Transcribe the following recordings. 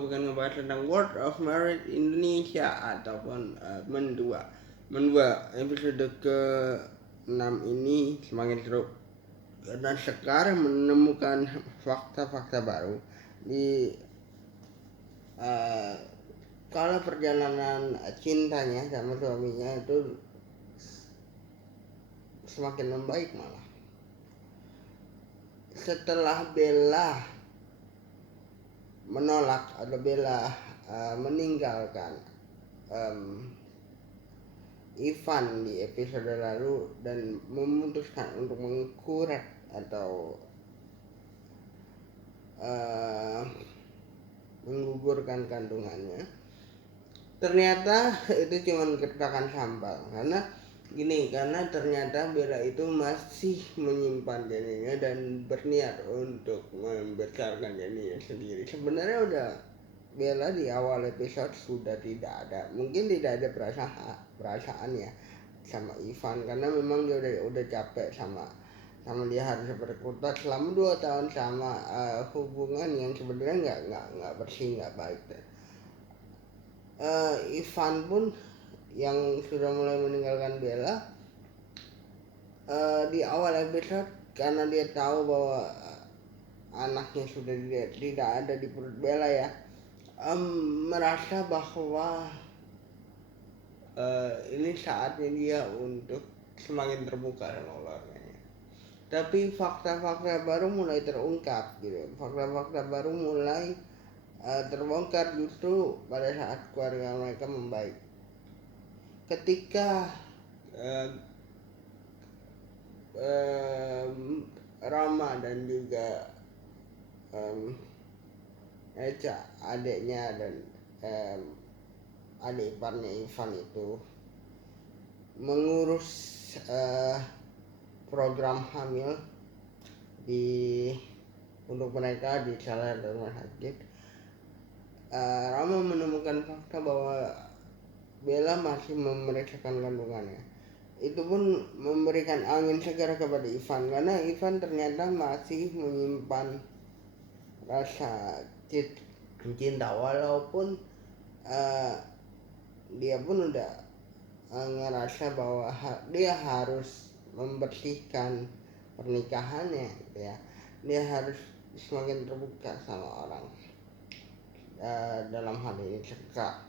bukan ngebahas tentang World of Merit Indonesia ataupun mendua episode ke-6 ini semakin seru karena sekarang menemukan fakta-fakta baru di kalau perjalanan cintanya sama suaminya itu semakin membaik malah. Setelah Bella menolak atau Bella meninggalkan Ivan di episode lalu dan memutuskan untuk mengkuret atau menggugurkan kandungannya, ternyata itu cuma gertakan sambal karena ternyata Bella itu masih menyimpan janinnya dan berniat untuk membesarkan janinnya sendiri. Sebenarnya udah Bella di awal episode sudah tidak ada perasaan ya sama Ivan karena memang dia udah capek sama dia harus berkutat selama 2 tahun sama hubungan yang sebenarnya nggak bersih, nggak baik. Ivan pun yang sudah mulai meninggalkan Bella di awal episode karena dia tahu bahwa anaknya sudah tidak ada di perut Bella ya, merasa bahwa ini saatnya dia untuk semakin terbuka sama keluarganya. Tapi fakta-fakta baru mulai terungkap gitu. Fakta-fakta baru mulai terbongkar justru pada saat keluarga mereka membaik. Ketika Rama dan juga Eca adiknya dan adik iparnya Ivan itu mengurus program hamil untuk mereka di salah satu rumah sakit. Rama menemukan fakta bahwa Bella masih memeriksakan kandungannya. Itu pun memberikan angin segar kepada Ivan karena Ivan ternyata masih menyimpan rasa cinta walaupun dia pun udah ngerasa bahwa dia harus membersihkan pernikahannya gitu ya. Dia harus semakin terbuka sama orang, dalam hal ini Cekak.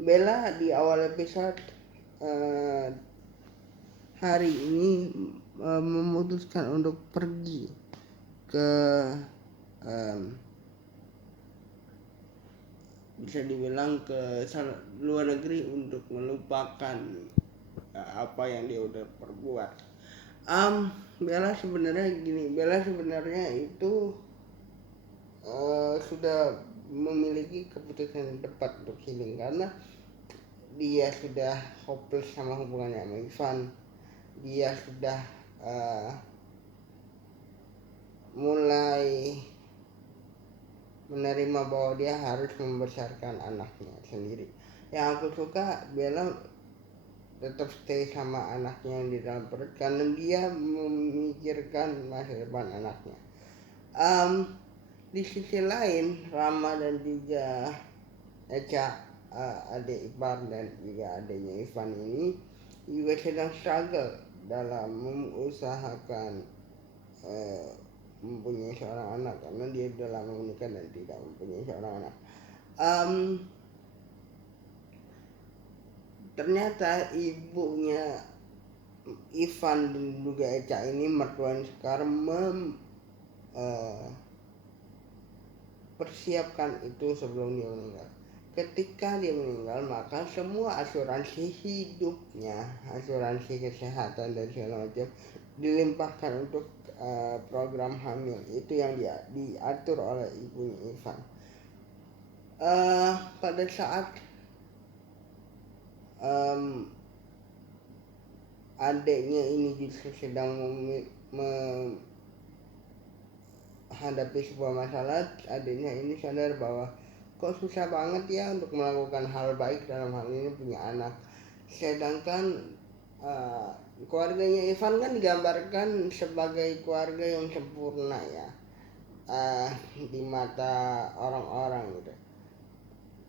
Bella di awal episode hari ini memutuskan untuk pergi ke bisa dibilang ke luar negeri untuk melupakan apa yang dia udah perbuat. Bella sebenarnya itu sudah memiliki keputusan yang tepat untuk healing karena dia sudah hopeless sama hubungannya sama Ivan. Dia sudah mulai menerima bahwa dia harus membesarkan anaknya sendiri. Yang aku suka Bella tetap stay sama anaknya yang di dalam perut karena dia memikirkan masa depan anaknya. Di sisi lain Rama dan juga Eca, adik ipar dan juga adiknya Ivan ini juga sedang struggle dalam mengusahakan mempunyai seorang anak karena dia sudah lama menikah dan tidak mempunyai seorang anak. Ternyata ibunya Ivan dan juga Eca ini mertuanya sekarang persiapkan itu sebelum dia meninggal. Ketika dia meninggal maka semua asuransi hidupnya, asuransi kesehatan dan segala macam dilimpahkan untuk program hamil itu yang diatur oleh ibunya Ivan. Pada saat adiknya ini justru sedang menghadapi sebuah masalah, adiknya ini sadar bahwa kok susah banget ya untuk melakukan hal baik, dalam hal ini punya anak. Sedangkan keluarganya Ivan kan digambarkan sebagai keluarga yang sempurna ya, di mata orang-orang gitu.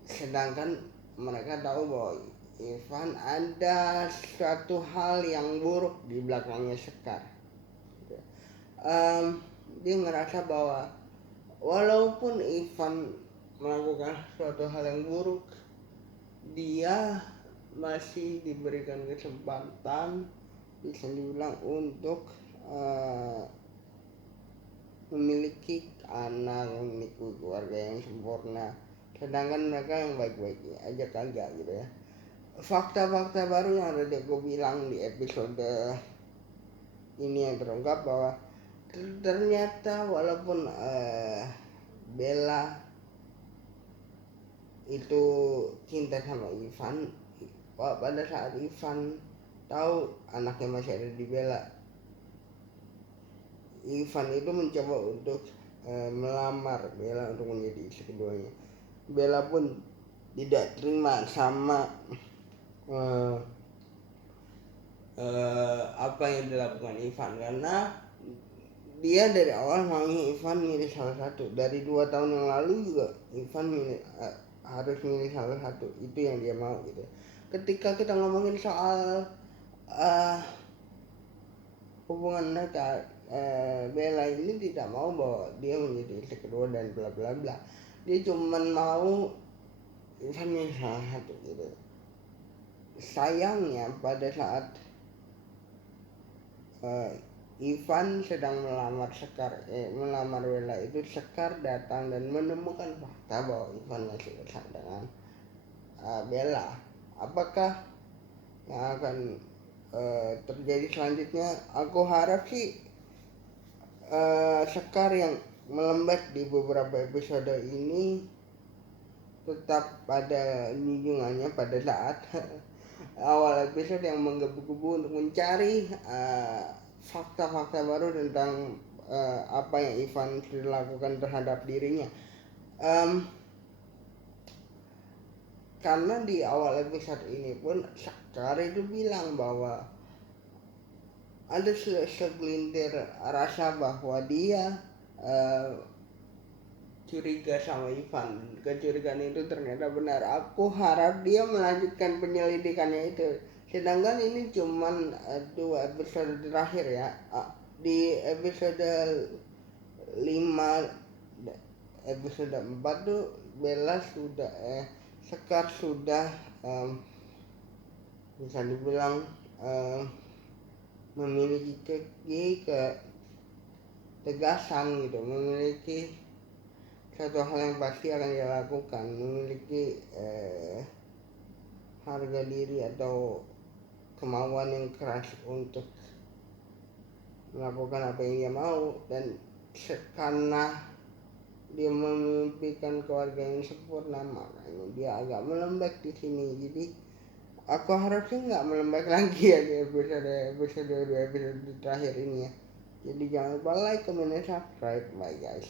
Sedangkan mereka tahu bahwa Ivan ada suatu hal yang buruk di belakangnya Sekar. Dia ngerasa bahwa walaupun Ivan melakukan suatu hal yang buruk, dia masih diberikan kesempatan, bisa dibilang, untuk memiliki anak, memiliki keluarga yang sempurna. Sedangkan mereka yang baik-baik aja kagak gitu ya. Fakta-fakta baru yang udah gue bilang di episode ini yang terungkap bahwa ternyata walaupun Bella itu cinta sama Ivan, pada saat Ivan tahu anaknya masih ada di Bella, Ivan itu mencoba untuk melamar Bella untuk menjadi istri keduanya. Bella pun tidak terima sama apa yang dilakukan Ivan, karena dia dari awal maunya Ivan milih salah satu. Dari 2 tahun yang lalu juga Ivan harus milih salah satu, itu yang dia mau gitu. Ketika kita ngomongin soal hubungan mereka, Bella ini tidak mau bahwa dia menjadi istri kedua dan bla bla bla. Dia cuma mau Ivan milih salah satu gitu. Sayangnya pada saat Ivan sedang melamar melamar Bella itu, Sekar datang dan menemukan fakta bahwa Ivan masih bersama dengan Bella. Apakah yang akan terjadi selanjutnya? Aku harap sih Sekar yang melembek di beberapa episode ini tetap pada junjungannya pada saat awal episode yang menggebu-gebu untuk mencari fakta-fakta baru tentang apa yang Ivan lakukan terhadap dirinya. Karena di awal episode ini pun Sekar itu bilang bahwa ada segelintir rasa bahwa dia curiga sama Ivan. Kecurigaan itu ternyata benar. Aku harap dia melanjutkan penyelidikannya itu. Sedangkan ini cuman 2 episode terakhir ya. Di episode 5, episode 4 tuh Bella sudah Sekar sudah bisa dibilang memiliki ketegasan gitu, memiliki satu hal yang pasti akan dia lakukan, memiliki harga diri atau kemauan yang keras untuk melakukan apa yang dia mau. Dan karena dia memimpikan keluarga yang sempurna, makanya dia agak melembek di sini. Jadi aku harap sih nggak melembek lagi ya di episode 2 episode terakhir ini ya. Jadi jangan lupa like, comment, dan subscribe. Bye guys.